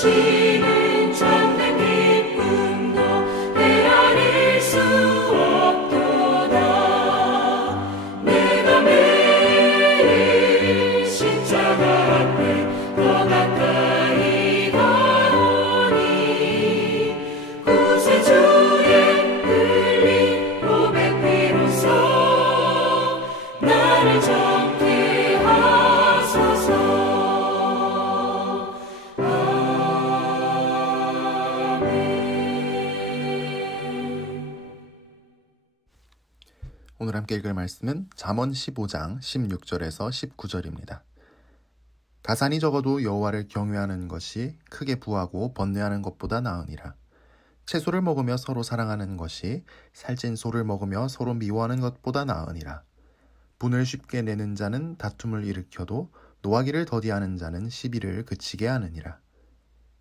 주시는 참된 기쁨도 헤아릴 수 없도다. 내가 매일 십자가 앞에 더 가까이 가오니 구세주의 흘린 보배 피로써 나를 정케 하소서. 오늘 함께 읽을 말씀은 잠언 15장 16절에서 19절입니다. 가산이 적어도 여호와를 경외하는 것이 크게 부하고 번뇌하는 것보다 나으니라. 채소를 먹으며 서로 사랑하는 것이 살찐 소를 먹으며 서로 미워하는 것보다 나으니라. 분을 쉽게 내는 자는 다툼을 일으켜도 노하기를 더디하는 자는 시비를 그치게 하느니라.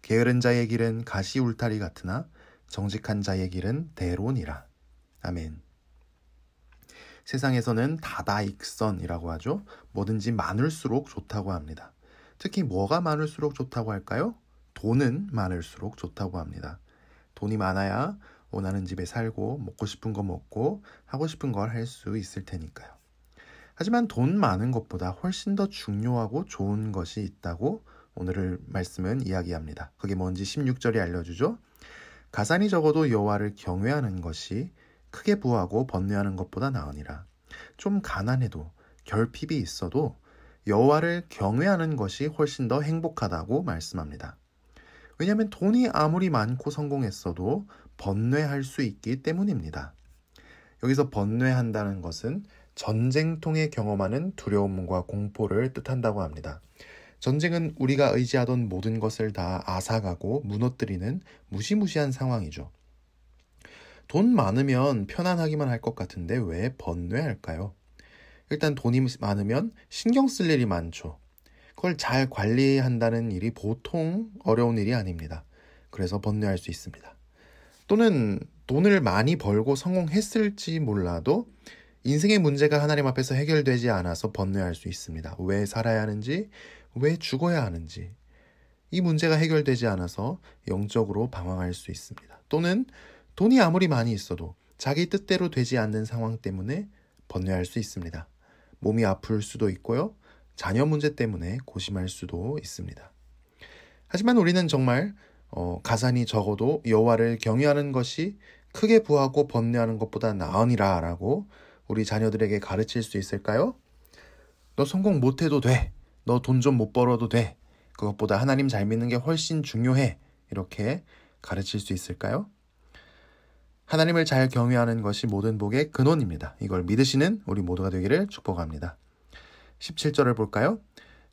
게으른 자의 길은 가시 울타리 같으나 정직한 자의 길은 대로니라. 아멘. 세상에서는 다다익선이라고 하죠. 뭐든지 많을수록 좋다고 합니다. 특히 뭐가 많을수록 좋다고 할까요? 돈은 많을수록 좋다고 합니다. 돈이 많아야 원하는 집에 살고 먹고 싶은 거 먹고 하고 싶은 걸 할 수 있을 테니까요. 하지만 돈 많은 것보다 훨씬 더 중요하고 좋은 것이 있다고 오늘 말씀은 이야기합니다. 그게 뭔지 16절이 알려주죠. 가산이 적어도 여호와를 경외하는 것이 크게 부하고 번뇌하는 것보다 나으니라. 좀 가난해도 결핍이 있어도 여호와를 경외하는 것이 훨씬 더 행복하다고 말씀합니다. 왜냐하면 돈이 아무리 많고 성공했어도 번뇌할 수 있기 때문입니다. 여기서 번뇌한다는 것은 전쟁통에 경험하는 두려움과 공포를 뜻한다고 합니다. 전쟁은 우리가 의지하던 모든 것을 다 앗아가고 무너뜨리는 무시무시한 상황이죠. 돈 많으면 편안하기만 할 것 같은데 왜 번뇌할까요? 일단 돈이 많으면 신경 쓸 일이 많죠. 그걸 잘 관리한다는 일이 보통 어려운 일이 아닙니다. 그래서 번뇌할 수 있습니다. 또는 돈을 많이 벌고 성공했을지 몰라도 인생의 문제가 하나님 앞에서 해결되지 않아서 번뇌할 수 있습니다. 왜 살아야 하는지, 왜 죽어야 하는지, 이 문제가 해결되지 않아서 영적으로 방황할 수 있습니다. 또는 돈이 아무리 많이 있어도 자기 뜻대로 되지 않는 상황 때문에 번뇌할 수 있습니다. 몸이 아플 수도 있고요. 자녀 문제 때문에 고심할 수도 있습니다. 하지만 우리는 정말 가산이 적어도 여호와를 경외하는 것이 크게 부하고 번뇌하는 것보다 나으니라 라고 우리 자녀들에게 가르칠 수 있을까요? 너 성공 못해도 돼. 너 돈 좀 못 벌어도 돼. 그것보다 하나님 잘 믿는 게 훨씬 중요해. 이렇게 가르칠 수 있을까요? 하나님을 잘 경외하는 것이 모든 복의 근원입니다. 이걸 믿으시는 우리 모두가 되기를 축복합니다. 17절을 볼까요?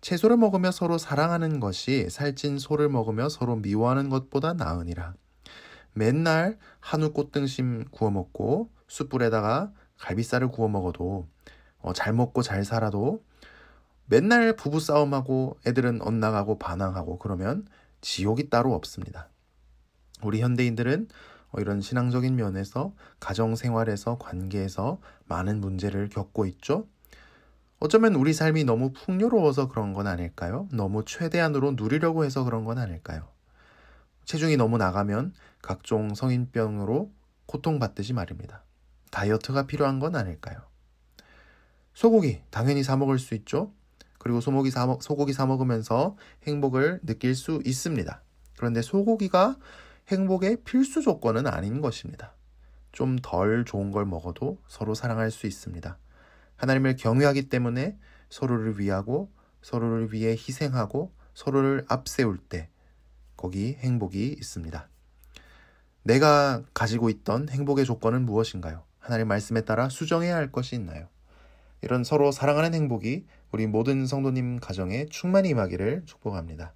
채소를 먹으며 서로 사랑하는 것이 살찐 소를 먹으며 서로 미워하는 것보다 나으니라. 맨날 한우 꽃등심 구워 먹고 숯불에다가 갈비살을 구워 먹어도 잘 먹고 잘 살아도 맨날 부부싸움하고 애들은 엇나가고 반항하고 그러면 지옥이 따로 없습니다. 우리 현대인들은 이런 신앙적인 면에서 가정생활에서 관계에서 많은 문제를 겪고 있죠. 어쩌면 우리 삶이 너무 풍요로워서 그런 건 아닐까요? 너무 최대한으로 누리려고 해서 그런 건 아닐까요? 체중이 너무 나가면 각종 성인병으로 고통받듯이 말입니다. 다이어트가 필요한 건 아닐까요? 소고기 당연히 사 먹을 수 있죠. 그리고 소고기 사 먹으면서 행복을 느낄 수 있습니다. 그런데 소고기가 행복의 필수 조건은 아닌 것입니다. 좀 덜 좋은 걸 먹어도 서로 사랑할 수 있습니다. 하나님을 경외하기 때문에 서로를 위하고 서로를 위해 희생하고 서로를 앞세울 때 거기 행복이 있습니다. 내가 가지고 있던 행복의 조건은 무엇인가요? 하나님 말씀에 따라 수정해야 할 것이 있나요? 이런 서로 사랑하는 행복이 우리 모든 성도님 가정에 충만히 임하기를 축복합니다.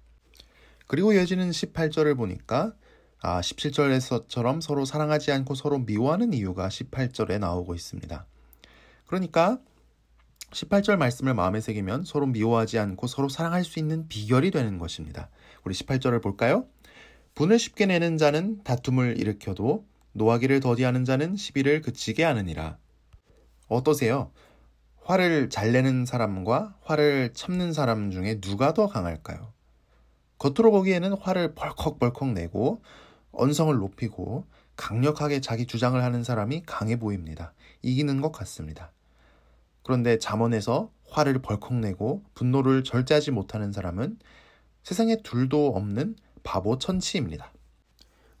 그리고 이어지는 18절을 보니까 17절에서처럼 서로 사랑하지 않고 서로 미워하는 이유가 18절에 나오고 있습니다. 그러니까 18절 말씀을 마음에 새기면 서로 미워하지 않고 서로 사랑할 수 있는 비결이 되는 것입니다. 우리 18절을 볼까요? 분을 쉽게 내는 자는 다툼을 일으켜도 노하기를 더디하는 자는 시비를 그치게 하느니라. 어떠세요? 화를 잘 내는 사람과 화를 참는 사람 중에 누가 더 강할까요? 겉으로 보기에는 화를 벌컥벌컥 내고 언성을 높이고 강력하게 자기 주장을 하는 사람이 강해 보입니다. 이기는 것 같습니다. 그런데 잠언에서 화를 벌컥 내고 분노를 절제하지 못하는 사람은 세상에 둘도 없는 바보 천치입니다.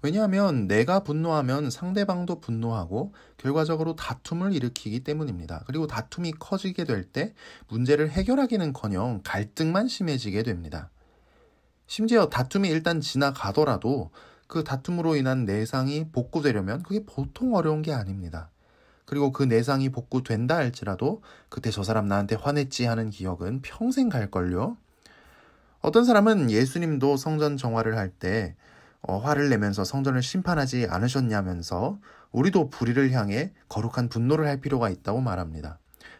왜냐하면 내가 분노하면 상대방도 분노하고 결과적으로 다툼을 일으키기 때문입니다. 그리고 다툼이 커지게 될 때 문제를 해결하기는커녕 갈등만 심해지게 됩니다. 심지어 다툼이 일단 지나가더라도 그 다툼으로 인한 내상이 복구되려면 그게 보통 어려운 게 아닙니다. 그리고 그 내상이 복구된다 할지라도 그때 저 사람 나한테 화냈지 하는 기억은 평생 갈걸요. 어떤 사람은 예수님도 성전 정화를 할 때 화를 내면서 성전을 심판하지 않으셨냐면서 우리도 불의를 향해 거룩한 분노를 할 필요가 있다고 말합니다.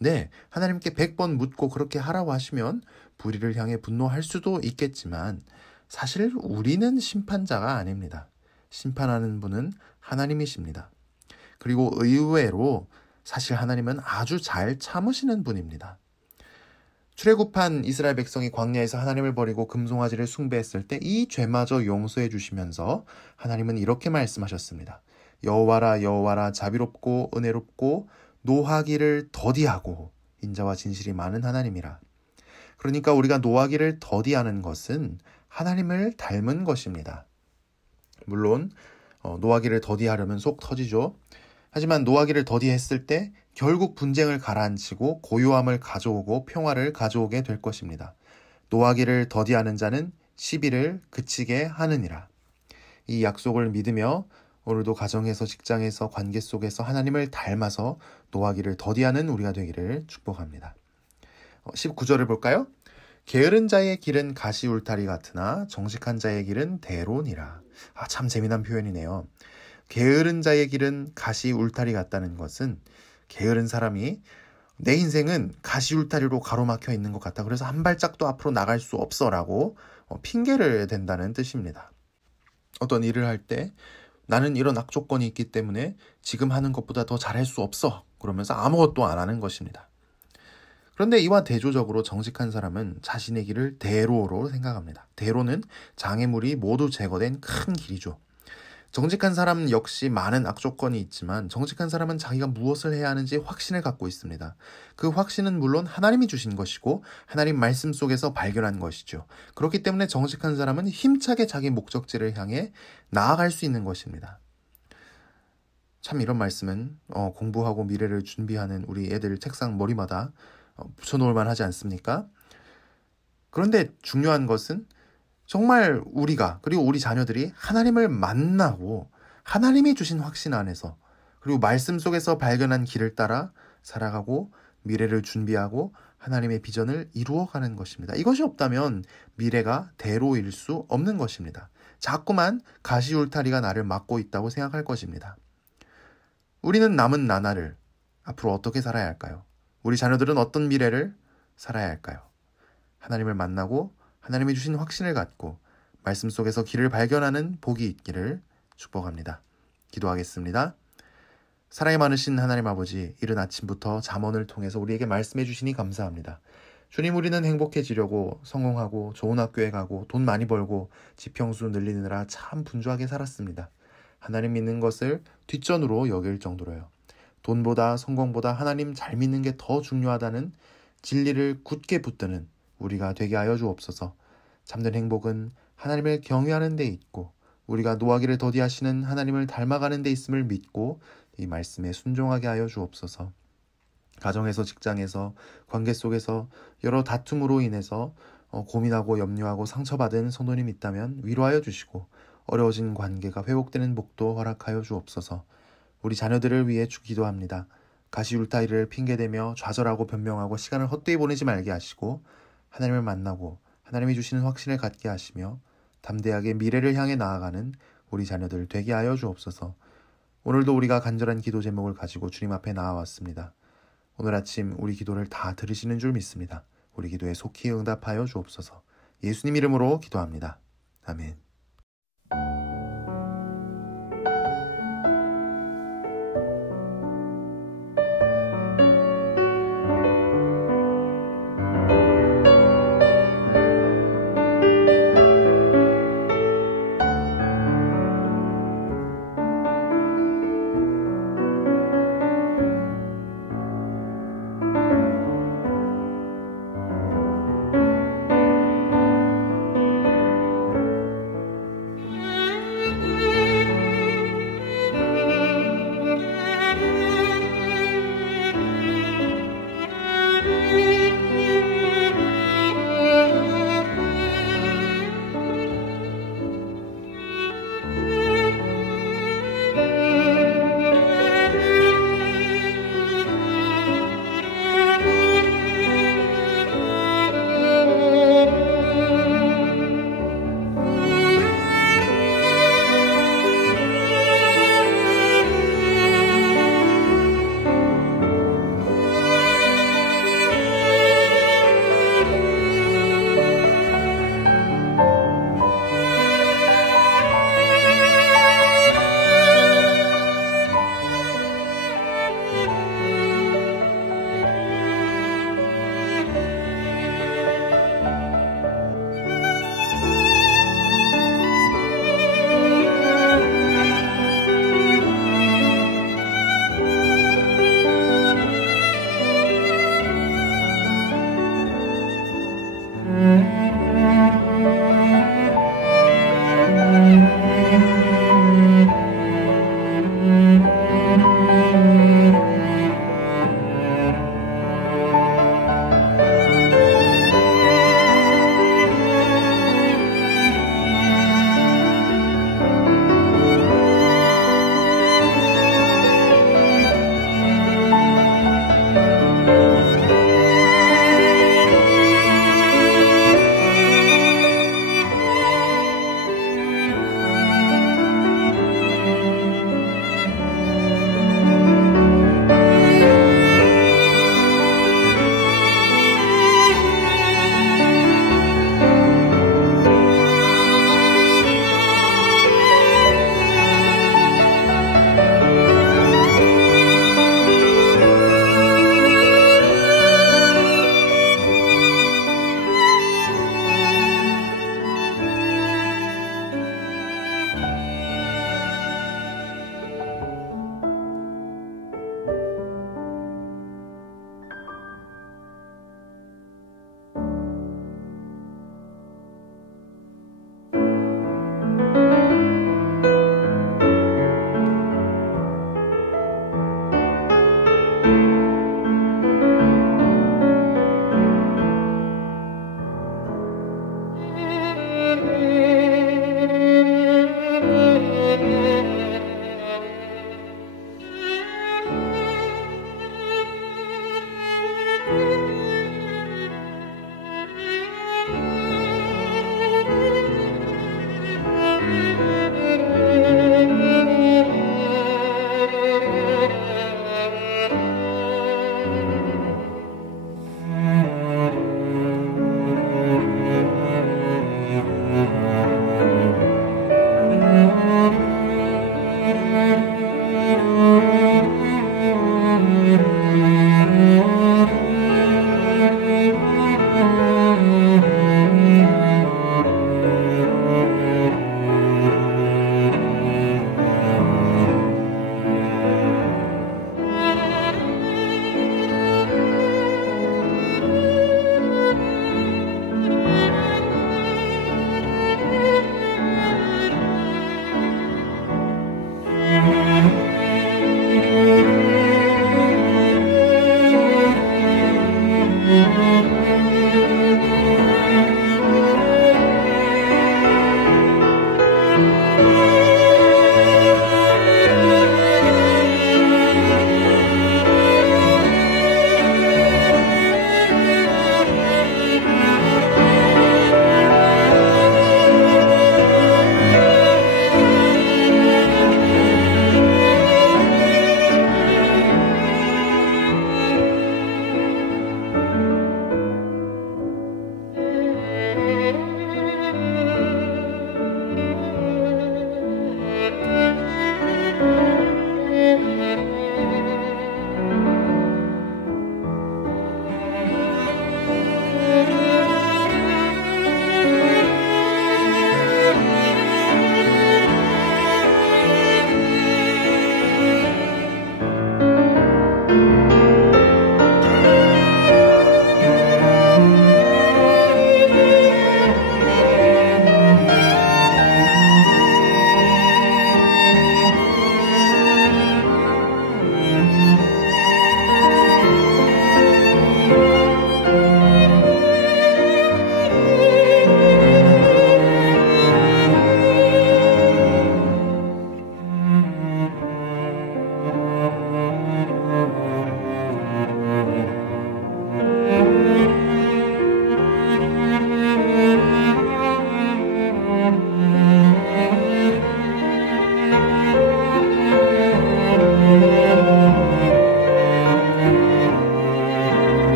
네, 하나님께 100번 묻고 그렇게 하라고 하시면 불의를 향해 분노할 수도 있겠지만 사실 우리는 심판자가 아닙니다. 심판하는 분은 하나님이십니다. 그리고 의외로 사실 하나님은 아주 잘 참으시는 분입니다. 출애굽한 이스라엘 백성이 광야에서 하나님을 버리고 금송아지를 숭배했을 때 이 죄마저 용서해 주시면서 하나님은 이렇게 말씀하셨습니다. 여호와라 여호와라 자비롭고 은혜롭고 노하기를 더디하고 인자와 진실이 많은 하나님이라. 그러니까 우리가 노하기를 더디하는 것은 하나님을 닮은 것입니다. 물론 노하기를 더디하려면 속 터지죠. 하지만 노하기를 더디했을 때 결국 분쟁을 가라앉히고 고요함을 가져오고 평화를 가져오게 될 것입니다. 노하기를 더디하는 자는 시비를 그치게 하느니라. 이 약속을 믿으며 오늘도 가정에서 직장에서 관계 속에서 하나님을 닮아서 노하기를 더디하는 우리가 되기를 축복합니다. 19절을 볼까요? 게으른 자의 길은 가시 울타리 같으나 정직한 자의 길은 대로니라. 참 재미난 표현이네요. 게으른 자의 길은 가시 울타리 같다는 것은 게으른 사람이 내 인생은 가시 울타리로 가로막혀 있는 것 같다. 그래서 한 발짝도 앞으로 나갈 수 없어 라고 핑계를 댄다는 뜻입니다. 어떤 일을 할 때 나는 이런 악조건이 있기 때문에 지금 하는 것보다 더 잘할 수 없어. 그러면서 아무것도 안 하는 것입니다. 그런데 이와 대조적으로 정직한 사람은 자신의 길을 대로로 생각합니다. 대로는 장애물이 모두 제거된 큰 길이죠. 정직한 사람 역시 많은 악조건이 있지만 정직한 사람은 자기가 무엇을 해야 하는지 확신을 갖고 있습니다. 그 확신은 물론 하나님이 주신 것이고 하나님 말씀 속에서 발견한 것이죠. 그렇기 때문에 정직한 사람은 힘차게 자기 목적지를 향해 나아갈 수 있는 것입니다. 참 이런 말씀은 공부하고 미래를 준비하는 우리 애들 책상 머리마다 붙여놓을 만하지 않습니까? 그런데 중요한 것은 정말 우리가 그리고 우리 자녀들이 하나님을 만나고 하나님이 주신 확신 안에서 그리고 말씀 속에서 발견한 길을 따라 살아가고 미래를 준비하고 하나님의 비전을 이루어가는 것입니다. 이것이 없다면 미래가 대로일 수 없는 것입니다. 자꾸만 가시 울타리가 나를 막고 있다고 생각할 것입니다. 우리는 남은 나날을 앞으로 어떻게 살아야 할까요? 우리 자녀들은 어떤 미래를 살아야 할까요? 하나님을 만나고 하나님이 주신 확신을 갖고 말씀 속에서 길을 발견하는 복이 있기를 축복합니다. 기도하겠습니다. 사랑이 많으신 하나님 아버지, 이른 아침부터 잠언을 통해서 우리에게 말씀해 주시니 감사합니다. 주님, 우리는 행복해지려고 성공하고 좋은 학교에 가고 돈 많이 벌고 지평수 늘리느라 참 분주하게 살았습니다. 하나님 믿는 것을 뒷전으로 여길 정도로요. 돈보다 성공보다 하나님 잘 믿는 게 더 중요하다는 진리를 굳게 붙드는 우리가 되게 하여 주옵소서. 참된 행복은 하나님을 경외하는 데 있고 우리가 노하기를 더디하시는 하나님을 닮아가는 데 있음을 믿고 이 말씀에 순종하게 하여 주옵소서. 가정에서 직장에서 관계 속에서 여러 다툼으로 인해서 고민하고 염려하고 상처받은 성도님 있다면 위로하여 주시고 어려워진 관계가 회복되는 복도 허락하여 주옵소서. 우리 자녀들을 위해 기도합니다. 가시 울타리를 핑계대며 좌절하고 변명하고 시간을 헛되이 보내지 말게 하시고 하나님을 만나고 하나님이 주시는 확신을 갖게 하시며 담대하게 미래를 향해 나아가는 우리 자녀들 되게 하여 주옵소서. 오늘도 우리가 간절한 기도 제목을 가지고 주님 앞에 나아왔습니다. 오늘 아침 우리 기도를 다 들으시는 줄 믿습니다. 우리 기도에 속히 응답하여 주옵소서. 예수님 이름으로 기도합니다. 아멘.